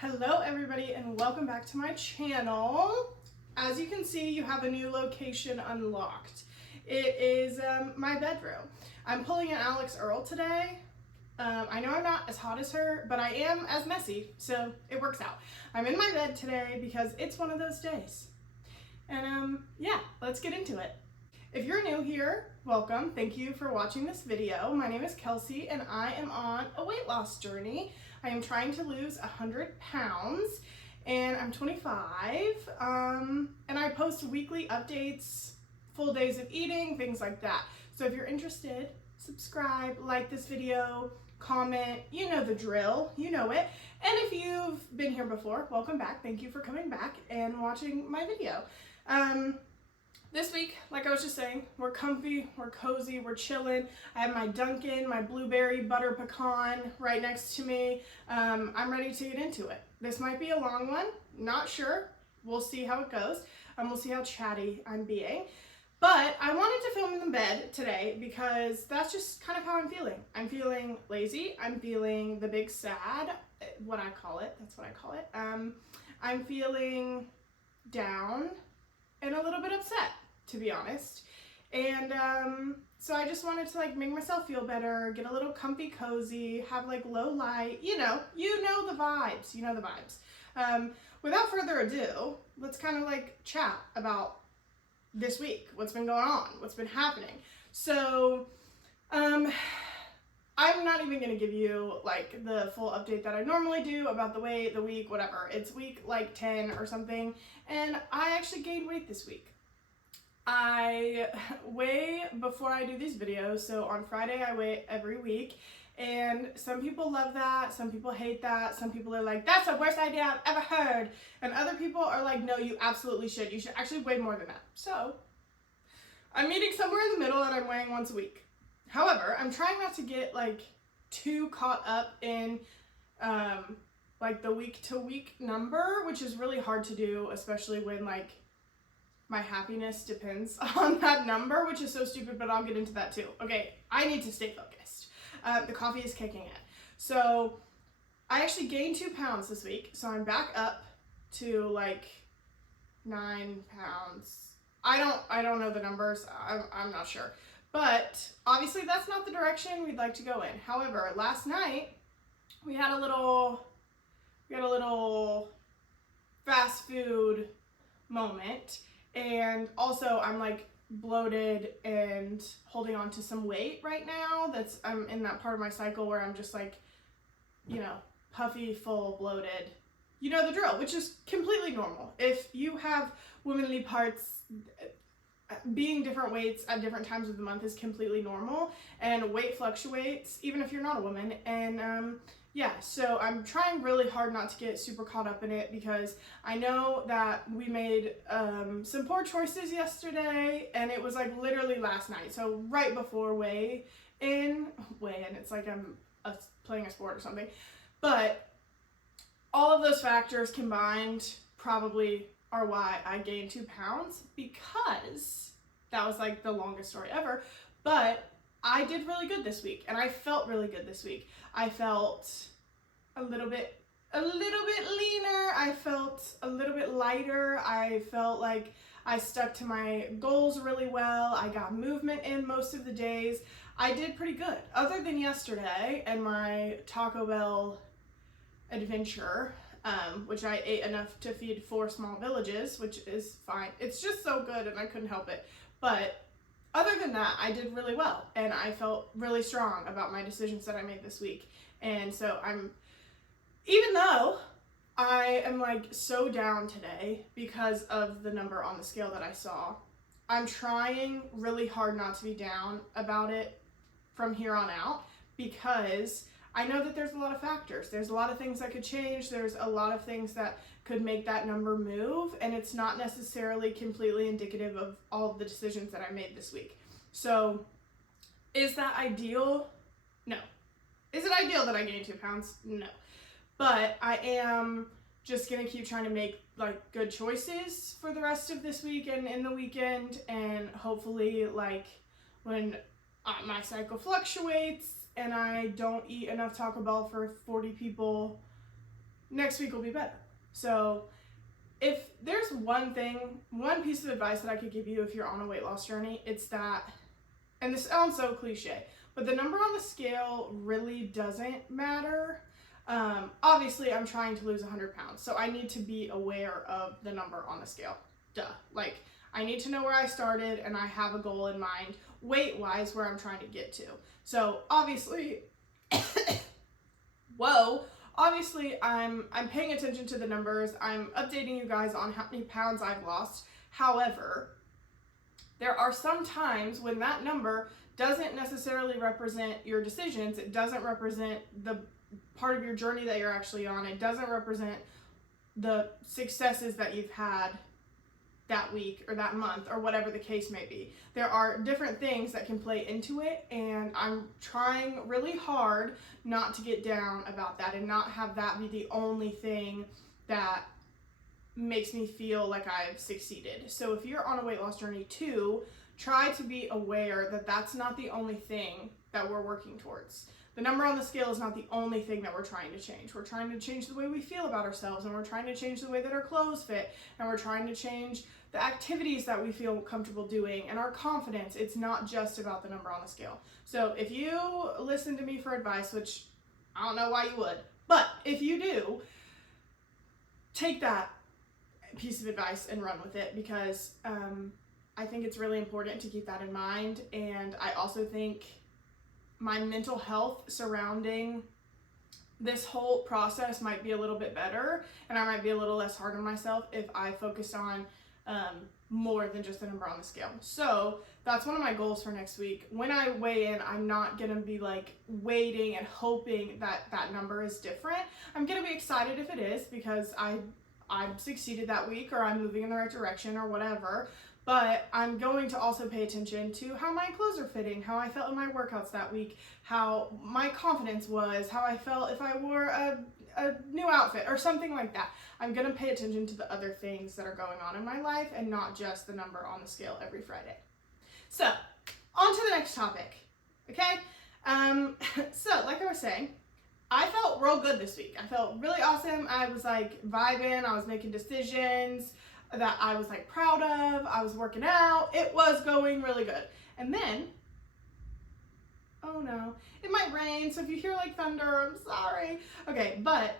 Hello everybody and welcome back to my channel. As you can see, you have a new location unlocked. It is my bedroom. I'm pulling an Alex Earl today. I know I'm not as hot as her, but I am as messy, so it works out. I'm in my bed today because it's one of those days. And yeah, let's get into it. If you're new here, welcome. Thank you for watching this video. My name is Kelsi and I am on a weight loss journey. I am trying to lose 100 pounds and I'm 25. And I post weekly updates, full days of eating, things like that. So if you're interested, subscribe, like this video, comment, you know the drill, you know it. And if you've been here before, welcome back. Thank you for coming back and watching my video. This week, like I was just saying, we're comfy, we're cozy, we're chilling. I have my Dunkin', my blueberry butter pecan right next to me. I'm ready to get into it. This might be a long one, not sure. We'll see how it goes. We'll see how chatty I'm being. But I wanted to film in the bed today because that's just kind of how I'm feeling. I'm feeling lazy. I'm feeling the big sad, what I call it. That's what I call it. I'm feeling down and a little bit upset, to be honest. And so I just wanted to like make myself feel better, get a little comfy cozy, have like low light, you know the vibes, without further ado, let's kind of like chat about this week, what's been going on, what's been happening. So I'm not even gonna give you like the full update that I normally do about the weight, the week, whatever. It's week like 10 or something, and I actually gained weight this week. I weigh before I do these videos, so on Friday I weigh every week, and some people love that, some people hate that, some people are like, that's the worst idea I've ever heard, and other people are like, no, you absolutely should. You should actually weigh more than that. So I'm meeting somewhere in the middle and I'm weighing once a week. However, I'm trying not to get like too caught up in like the week to week number, which is really hard to do, especially when like my happiness depends on that number, which is so stupid, but I'll get into that too. Okay, I need to stay focused. The coffee is kicking in. So I actually gained 2 pounds this week, so I'm back up to like 9 pounds. I don't know the numbers. I'm not sure. But obviously that's not the direction we'd like to go in. However, last night we had a little fast food moment, and also I'm like bloated and holding on to some weight right now. I'm in that part of my cycle where I'm just like, puffy, full, bloated. You know the drill, which is completely normal. If you have womanly parts, being different weights at different times of the month is completely normal, and weight fluctuates even if you're not a woman. And yeah, so I'm trying really hard not to get super caught up in it because I know that we made some poor choices yesterday, and it was like literally last night, so right before weigh in, it's like I'm playing a sport or something. But all of those factors combined probably are why I gained 2 pounds, because that was like the longest story ever. But I did really good this week, and I felt really good this week. I felt a little bit leaner. I felt a little bit lighter. I felt like I stuck to my goals really well. I got movement in most of the days. I did pretty good, other than yesterday and my Taco Bell adventure, which I ate enough to feed 4 small villages, which is fine. It's just so good and I couldn't help it. But other than that, I did really well, and I felt really strong about my decisions that I made this week. And so even though I am like so down today because of the number on the scale that I saw, I'm trying really hard not to be down about it from here on out, because I know that there's a lot of factors. There's a lot of things that could change. There's a lot of things that could make that number move, and it's not necessarily completely indicative of all of the decisions that I made this week. So is that ideal? No. Is it ideal that I gained 2 pounds? No. But I am just gonna keep trying to make like good choices for the rest of this week and in the weekend, and hopefully like when my cycle fluctuates and I don't eat enough Taco Bell for 40 people next week will be better. So if there's one piece of advice that I could give you if you're on a weight loss journey, it's that, and this sounds so cliche, but the number on the scale really doesn't matter. Obviously I'm trying to lose 100 pounds, so I need to be aware of the number on the scale. Duh. Like, I need to know where I started, and I have a goal in mind, weight-wise, where I'm trying to get to. So obviously, obviously I'm paying attention to the numbers. I'm updating you guys on how many pounds I've lost. However, there are some times when that number doesn't necessarily represent your decisions. It doesn't represent the part of your journey that you're actually on. It doesn't represent the successes that you've had that week or that month or whatever the case may be. There are different things that can play into it, and I'm trying really hard not to get down about that and not have that be the only thing that makes me feel like I've succeeded. So if you're on a weight loss journey too, try to be aware that that's not the only thing that we're working towards. The number on the scale is not the only thing that we're trying to change. We're trying to change the way we feel about ourselves, and we're trying to change the way that our clothes fit, and we're trying to change the activities that we feel comfortable doing and our confidence. It's not just about the number on the scale. So if you listen to me for advice, which I don't know why you would, but if you do, take that piece of advice and run with it, because I think it's really important to keep that in mind. And I also think my mental health surrounding this whole process might be a little bit better, and I might be a little less hard on myself if I focused on more than just the number on the scale. So that's one of my goals for next week. When I weigh in, I'm not gonna be like waiting and hoping that that number is different. I'm gonna be excited if it is, because I've succeeded that week, or I'm moving in the right direction, or whatever. But I'm going to also pay attention to how my clothes are fitting, how I felt in my workouts that week, how my confidence was, how I felt if I wore a new outfit or something like that. I'm going to pay attention to the other things that are going on in my life, and not just the number on the scale every Friday. So, on to the next topic, okay? So, like I was saying, I felt real good this week. I felt really awesome. I was like vibing, I was making decisions that I was like proud of. I was working out. It was going really good. And then, oh no, it might rain, so if you hear like thunder, I'm sorry. Okay, but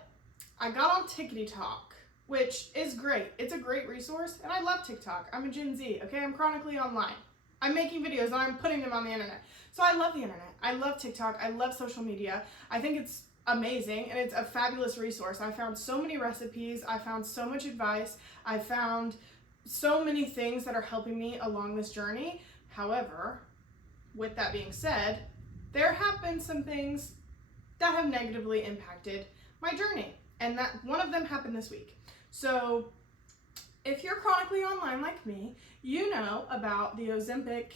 I got on TikTok, which is great. It's a great resource, and I love TikTok. I'm a Gen Z, okay? I'm chronically online. I'm making videos and I'm putting them on the internet. So I love the internet. I love TikTok. I love social media. I think it's amazing, and it's a fabulous resource. I found so many recipes. I found so much advice. I found so many things that are helping me along this journey. However, with that being said, there have been some things that have negatively impacted my journey, and that one of them happened this week. So if you're chronically online like me, you know about the Ozempic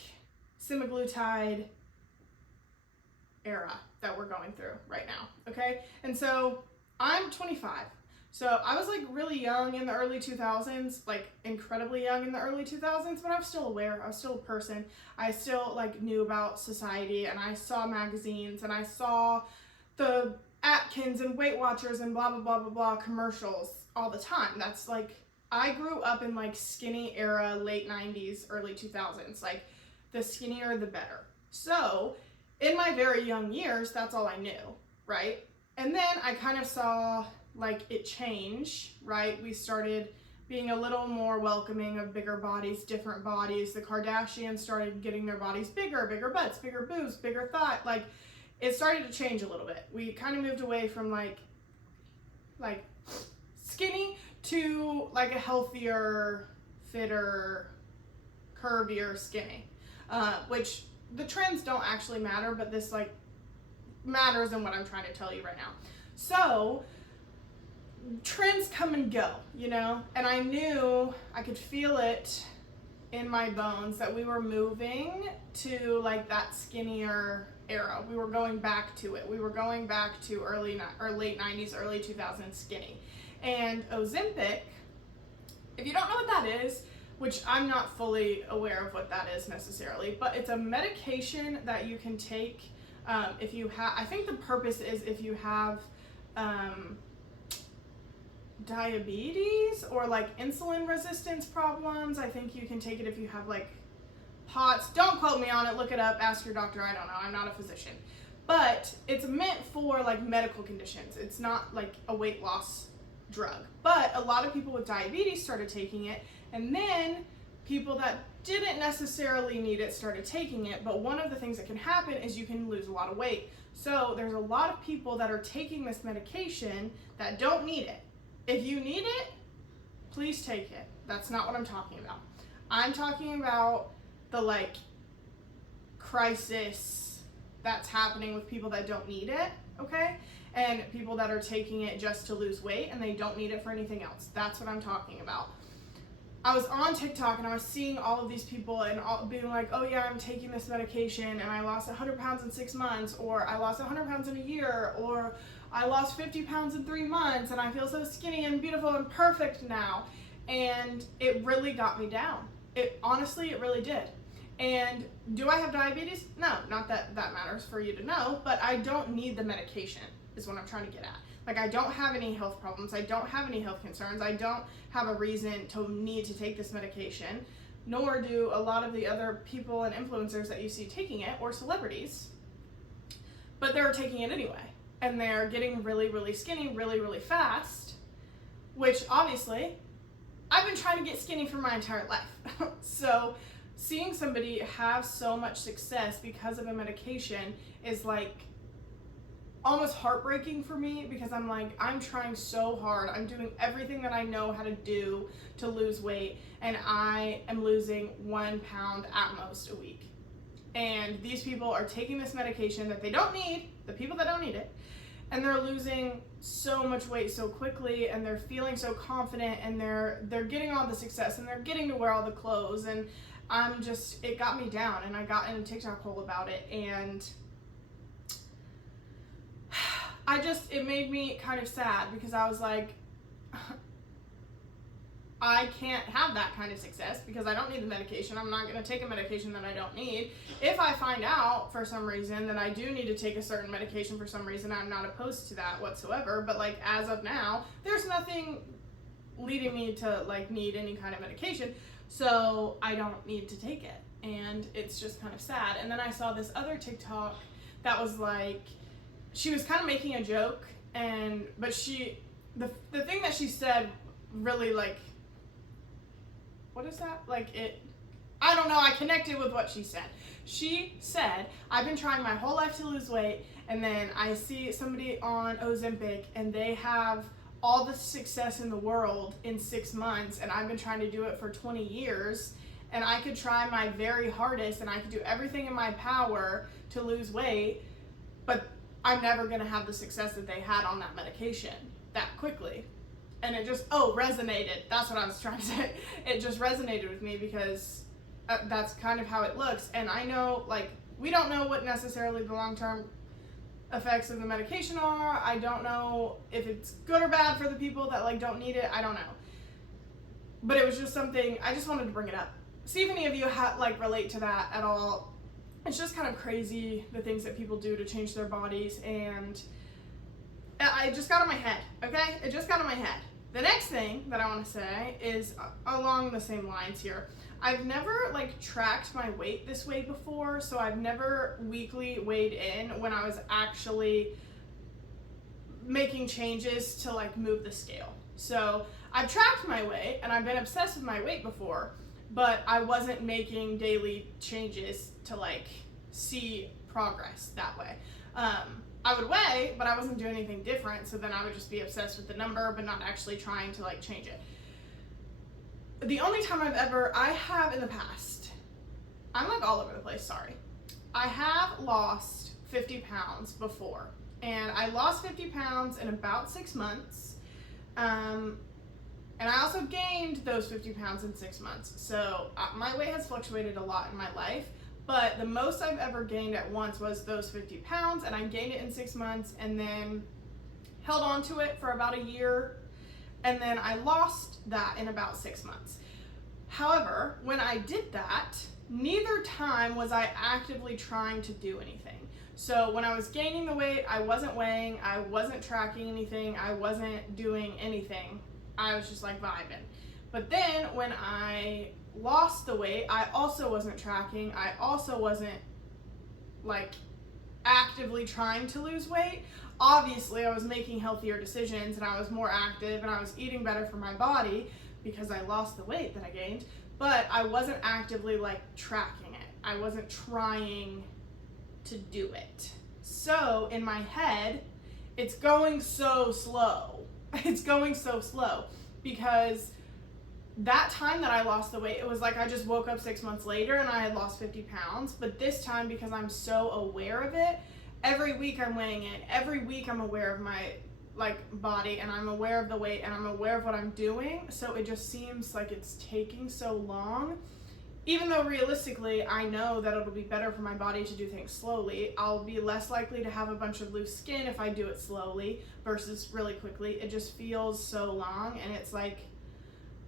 semaglutide era that we're going through right now, okay? And so I'm 25. So I was like really young in the early 2000s, like incredibly young in the early 2000s, but I was still aware. I was still a person. I still like knew about society, and I saw magazines, and I saw the Atkins and Weight Watchers and blah, blah, blah, blah, blah commercials all the time. That's like, I grew up in like skinny era, late 90s, early 2000s. Like, the skinnier the better. So in my very young years, that's all I knew, right? And then I kind of saw like it change, right? We started being a little more welcoming of bigger bodies, different bodies. The Kardashians started getting their bodies bigger, bigger butts, bigger boobs, bigger thigh. Like, it started to change a little bit. We kind of moved away from like skinny to like a healthier, fitter, curvier skinny, which the trends don't actually matter, but this like matters in what I'm trying to tell you right now. So trends come and go, you know, and I knew, I could feel it in my bones that we were moving to like that skinnier era. We were going back to it. We were going back to late 90s, early 2000s skinny. And Ozempic, if you don't know what that is, which I'm not fully aware of what that is necessarily, but it's a medication that you can take if you have, I think the purpose is if you have diabetes or like insulin resistance problems. I think you can take it if you have like POTS. Don't quote me on it, look it up, ask your doctor, I don't know, I'm not a physician. But it's meant for like medical conditions. It's not like a weight loss drug. But a lot of people with diabetes started taking it, and then people that didn't necessarily need it started taking it. But one of the things that can happen is you can lose a lot of weight. So there's a lot of people that are taking this medication that don't need it. If you need it, please take it. That's not what I'm talking about. I'm talking about the like crisis that's happening with people that don't need it, okay? And people that are taking it just to lose weight and they don't need it for anything else. That's what I'm talking about. I was on TikTok and I was seeing all of these people and all being like, oh yeah, I'm taking this medication and I lost 100 pounds in 6 months, or I lost 100 pounds in a year, or I lost 50 pounds in 3 months and I feel so skinny and beautiful and perfect now. And it really got me down. Honestly, it really did. And do I have diabetes? No, not that that matters for you to know, but I don't need the medication is what I'm trying to get at. Like, I don't have any health problems. I don't have any health concerns. I don't have a reason to need to take this medication, nor do a lot of the other people and influencers that you see taking it, or celebrities, but they're taking it anyway. And they're getting really, really skinny, really, really fast, which obviously I've been trying to get skinny for my entire life. So seeing somebody have so much success because of a medication is like almost heartbreaking for me, because I'm like, I'm trying so hard. I'm doing everything that I know how to do to lose weight, and I am losing 1 pound at most a week. And these people are taking this medication that they don't need, the people that don't need it, and they're losing so much weight so quickly, and they're feeling so confident, and they're getting all the success, and they're getting to wear all the clothes, and it got me down, and I got in a TikTok hole about it, and it made me kind of sad, because I was like, I can't have that kind of success because I don't need the medication. I'm not going to take a medication that I don't need. If I find out for some reason that I do need to take a certain medication for some reason, I'm not opposed to that whatsoever. But like, as of now, there's nothing leading me to like need any kind of medication. So I don't need to take it. And it's just kind of sad. And then I saw this other TikTok that was like, she was kind of making a joke, but the thing that she said really like, what is that? I don't know, I connected with what she said. She said, I've been trying my whole life to lose weight, and then I see somebody on Ozempic and they have all the success in the world in 6 months, and I've been trying to do it for 20 years, and I could try my very hardest and I could do everything in my power to lose weight, but I'm never gonna have the success that they had on that medication that quickly. And it just, resonated. That's what I was trying to say. It just resonated with me, because that's kind of how it looks. And I know, like, we don't know what necessarily the long-term effects of the medication are. I don't know if it's good or bad for the people that, like, don't need it. I don't know. But it was just something, I just wanted to bring it up. See if any of you relate to that at all. It's just kind of crazy, the things that people do to change their bodies, and it just got in my head, okay? It just got in my head. The next thing that I want to say is along the same lines here. I've never tracked my weight this way before, so I've never weekly weighed in when I was actually making changes to move the scale. So I've tracked my weight and I've been obsessed with my weight before, but I wasn't making daily changes to see progress that way. I would weigh, but I wasn't doing anything different, so then I would just be obsessed with the number, but not actually trying to change it. The only time I have in the past, I'm all over the place, sorry. I have lost 50 pounds before, and I lost 50 pounds in about 6 months, and I also gained those 50 pounds in 6 months, so my weight has fluctuated a lot in my life. But the most I've ever gained at once was those 50 pounds, and I gained it in 6 months and then held on to it for about a year, and then I lost that in about 6 months. However, when I did that, neither time was I actively trying to do anything. So when I was gaining the weight, I wasn't weighing, I wasn't tracking anything, I wasn't doing anything. I was just like vibing. But then when I lost the weight, I also wasn't tracking, I also wasn't like actively trying to lose weight. Obviously, I was making healthier decisions and I was more active and I was eating better for my body because I lost the weight that I gained, but I wasn't actively like tracking it. I wasn't trying to do it. So in my head, it's going so slow. It's going so slow because that time that I lost the weight, it was like I just woke up 6 months later and I had lost 50 pounds. But this time, because I'm so aware of it, every week I'm weighing it. Every week I'm aware of my like body and I'm aware of the weight and I'm aware of what I'm doing. So it just seems like it's taking so long. Even though realistically, I know that it'll be better for my body to do things slowly. I'll be less likely to have a bunch of loose skin if I do it slowly versus really quickly. It just feels so long and it's like,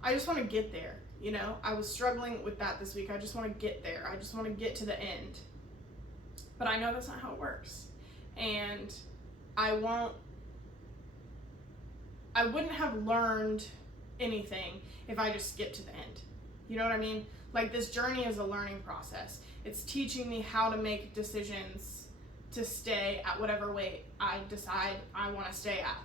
I just want to get there, you know? I was struggling with that this week. I just want to get there. I just want to get to the end. But I know that's not how it works. And I wouldn't have learned anything if I just skipped to the end. You know what I mean? Like, this journey is a learning process. It's teaching me how to make decisions to stay at whatever weight I decide I want to stay at.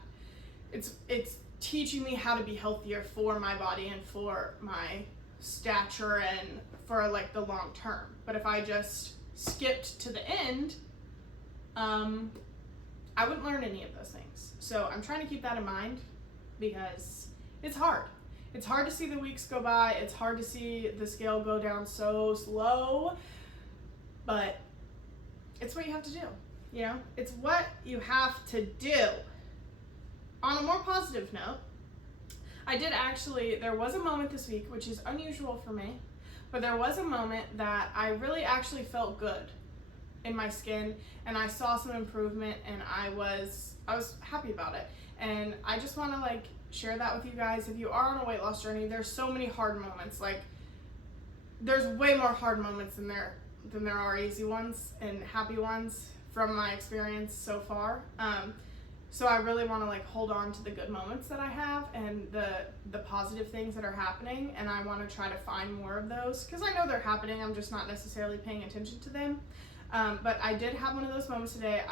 It's teaching me how to be healthier for my body and for my stature and for like the long term. But if I just skipped to the end, I wouldn't learn any of those things. So I'm trying to keep that in mind because it's hard. It's hard to see the weeks go by. It's hard to see the scale go down so slow, but it's what you have to do. You know, it's what you have to do. On a more positive note, there was a moment this week, which is unusual for me, but there was a moment that I really actually felt good in my skin and I saw some improvement and I was happy about it. And I just want to like share that with you guys. If you are on a weight loss journey, there's so many hard moments. Like, there's way more hard moments than there are easy ones and happy ones from my experience so far. So I really want to like hold on to the good moments that I have and the positive things that are happening, and I want to try to find more of those because I know they're happening. I'm just not necessarily paying attention to them. But I did have one of those moments today.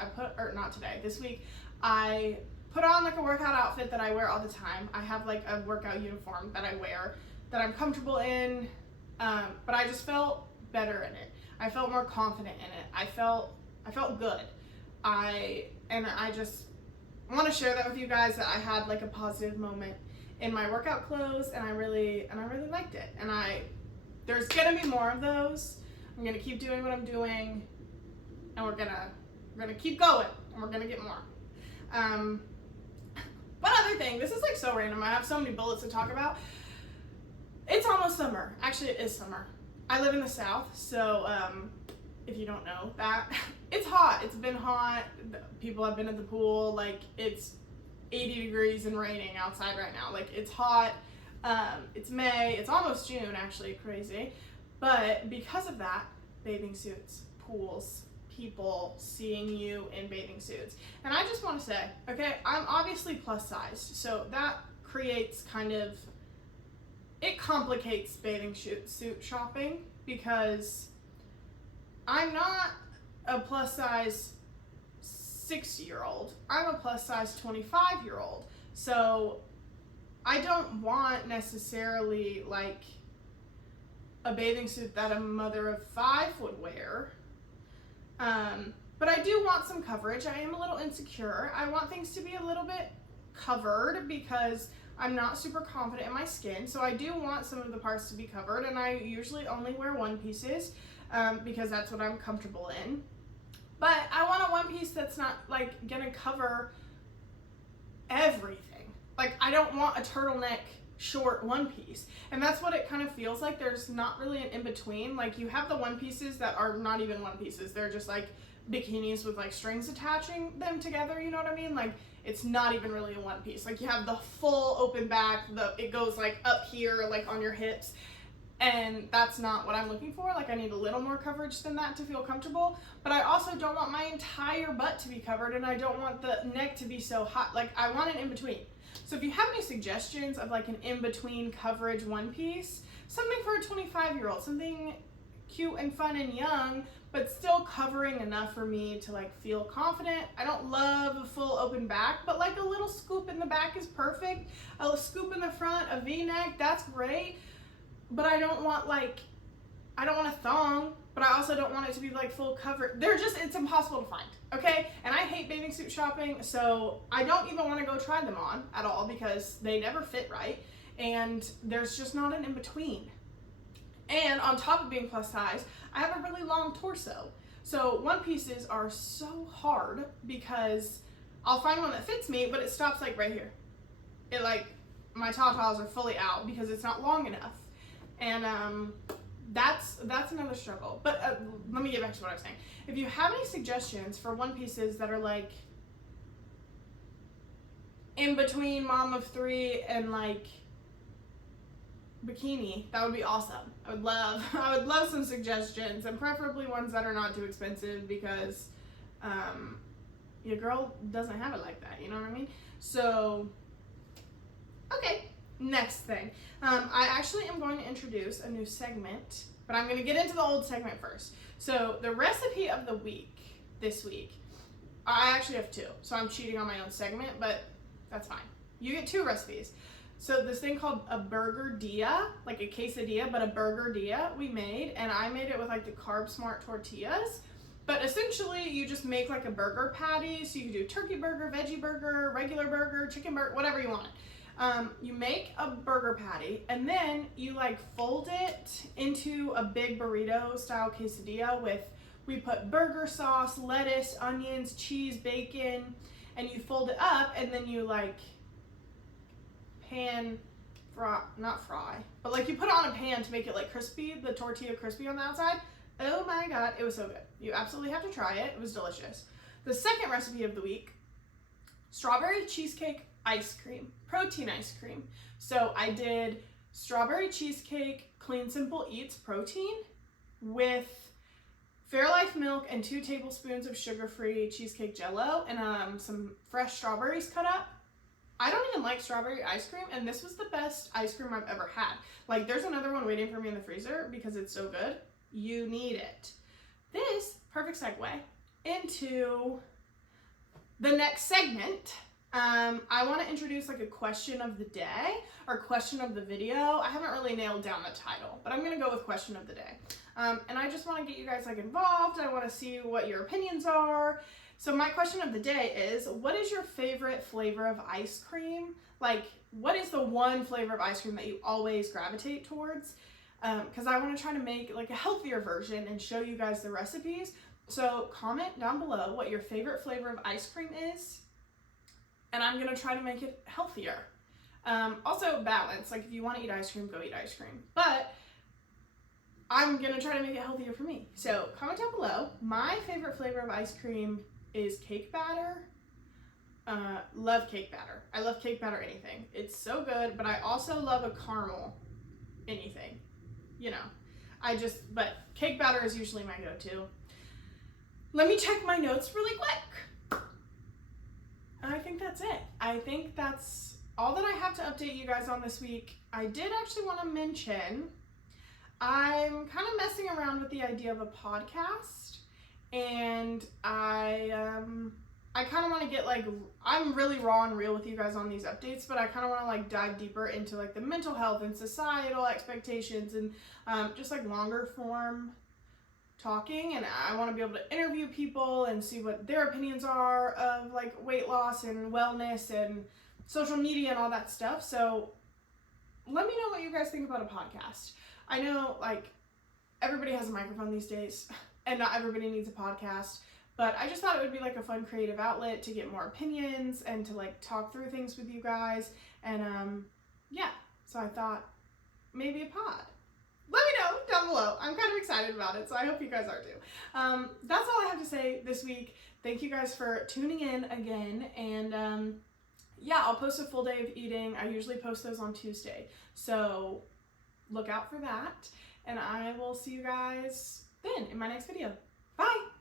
This week, I put on like a workout outfit that I wear all the time. I have like a workout uniform that I wear that I'm comfortable in, but I just felt better in it. I felt more confident in it. I felt good. I just want to share that with you guys, that I had like a positive moment in my workout clothes and I really liked it. And there's gonna be more of those. I'm gonna keep doing what I'm doing and we're gonna keep going and we're gonna get more. One other thing, this is like so random. I have so many bullets to talk about. It's almost summer. Actually, it is summer. I live in the South, so if you don't know that, it's hot. It's been hot. People have been at the pool. Like, it's 80 degrees and raining outside right now. Like, it's hot. It's May. It's almost June, actually. Crazy. But because of that, bathing suits, pools, people seeing you in bathing suits. And I just want to say, okay, I'm obviously plus sized, so that creates it complicates bathing suit shopping because I'm not a plus size 60-year-old. I'm a plus size 25-year-old. So I don't want necessarily like a bathing suit that a mother of 5 would wear. But I do want some coverage. I am a little insecure. I want things to be a little bit covered because I'm not super confident in my skin. So I do want some of the parts to be covered, and I usually only wear one pieces because that's what I'm comfortable in. But I want a one piece that's not like gonna cover everything. Like, I don't want a turtleneck short one piece, and that's what it kind of feels like. There's not really an in-between. Like, you have the one pieces that are not even one pieces, they're just like bikinis with like strings attaching them together, you know what I mean? Like, it's not even really a one piece. Like, you have the full open back, it goes like up here, like on your hips. And that's not what I'm looking for. Like, I need a little more coverage than that to feel comfortable, but I also don't want my entire butt to be covered, and I don't want the neck to be so hot. Like, I want an in-between. So if you have any suggestions of like an in-between coverage one piece, something for a 25-year-old, something cute and fun and young, but still covering enough for me to like feel confident. I don't love a full open back, but like a little scoop in the back is perfect. A scoop in the front, a V-neck, that's great. But I don't want a thong, but I also don't want it to be like full cover. It's impossible to find, okay? And I hate bathing suit shopping, so I don't even want to go try them on at all because they never fit right, and there's just not an in-between. And on top of being plus size, I have a really long torso. So one pieces are so hard because I'll find one that fits me, but it stops like right here. It like, my tatas are fully out because it's not long enough. And that's another struggle. But let me get back to what I was saying. If you have any suggestions for one pieces that are like in between mom of three and like bikini, that would be awesome. I would love some suggestions, and preferably ones that are not too expensive because your girl doesn't have it like that, you know what I mean? So, okay, next thing. I actually am going to introduce a new segment, but I'm going to get into the old segment first. So the recipe of the week, this week, I actually have two, so I'm cheating on my own segment, but that's fine. You get two recipes. So this thing called a burger-dia, like a quesadilla, but a burger-dia we made, and I made it with like the Carb Smart tortillas. But essentially, you just make like a burger patty, so you can do turkey burger, veggie burger, regular burger, chicken burger, whatever you want. You make a burger patty, and then you like fold it into a big burrito style quesadilla we put burger sauce, lettuce, onions, cheese, bacon, and you fold it up, and then you like not fry, but like you put it on a pan to make it like crispy, the tortilla crispy on the outside. Oh my God, it was so good. You absolutely have to try it. It was delicious. The second recipe of the week, strawberry cheesecake ice cream, protein ice cream. So I did strawberry cheesecake, Clean Simple Eats protein with Fairlife milk and 2 tablespoons of sugar-free cheesecake jello and some fresh strawberries cut up. I don't even like strawberry ice cream, and this was the best ice cream I've ever had. Like, there's another one waiting for me in the freezer because it's so good. You need it. This, perfect segue into the next segment. I want to introduce like a question of the day or question of the video. I haven't really nailed down the title, but I'm going to go with question of the day. And I just want to get you guys like involved. I want to see what your opinions are. So my question of the day is, what is your favorite flavor of ice cream? Like, what is the one flavor of ice cream that you always gravitate towards? Because I want to try to make like a healthier version and show you guys the recipes. So comment down below what your favorite flavor of ice cream is, and I'm going to try to make it healthier. Also balance, like if you want to eat ice cream, go eat ice cream. But I'm going to try to make it healthier for me. So comment down below. My favorite flavor of ice cream is cake batter. Love cake batter. I love cake batter anything. It's so good, but I also love a caramel anything. You know, but cake batter is usually my go-to. Let me check my notes really quick. And I think that's it. I think that's all that I have to update you guys on this week. I did actually want to mention, I'm kind of messing around with the idea of a podcast, and I kind of want to get like, I'm really raw and real with you guys on these updates, but I kind of want to like dive deeper into like the mental health and societal expectations and just like longer form talking. And I want to be able to interview people and see what their opinions are of like weight loss and wellness and social media and all that stuff. So let me know what you guys think about a podcast. I know like everybody has a microphone these days and not everybody needs a podcast, but I just thought it would be like a fun creative outlet to get more opinions and to like talk through things with you guys. And yeah, so I thought maybe a pod. Let me know down below. I'm kind of excited about it, so I hope you guys are too. That's all I have to say this week. Thank you guys for tuning in again. And yeah, I'll post a full day of eating. I usually post those on Tuesday. So look out for that. And I will see you guys then in my next video. Bye!